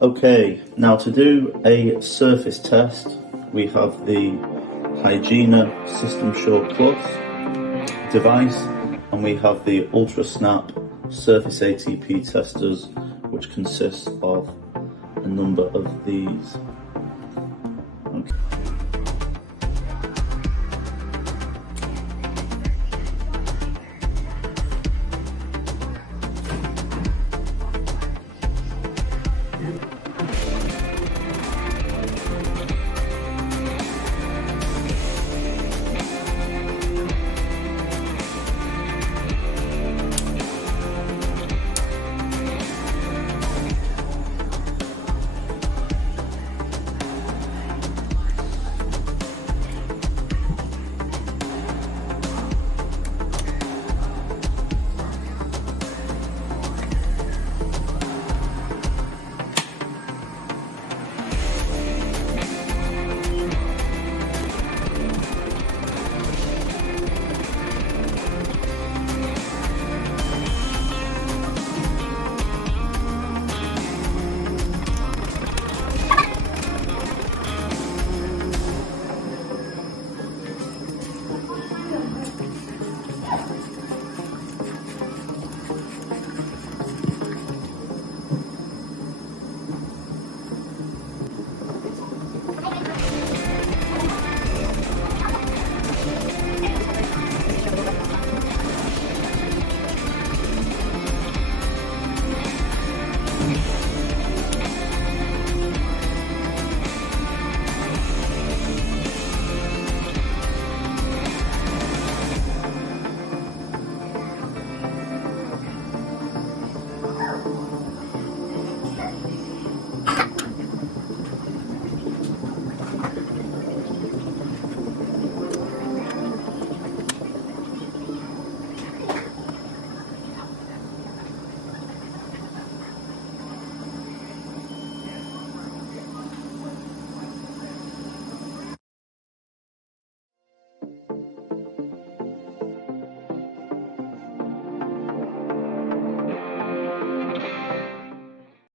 Okay, now to do a surface test, we have the Hygiena System Show Plus device, and we have the Ultra Snap Surface ATP testers, which consists of a number of these. Okay.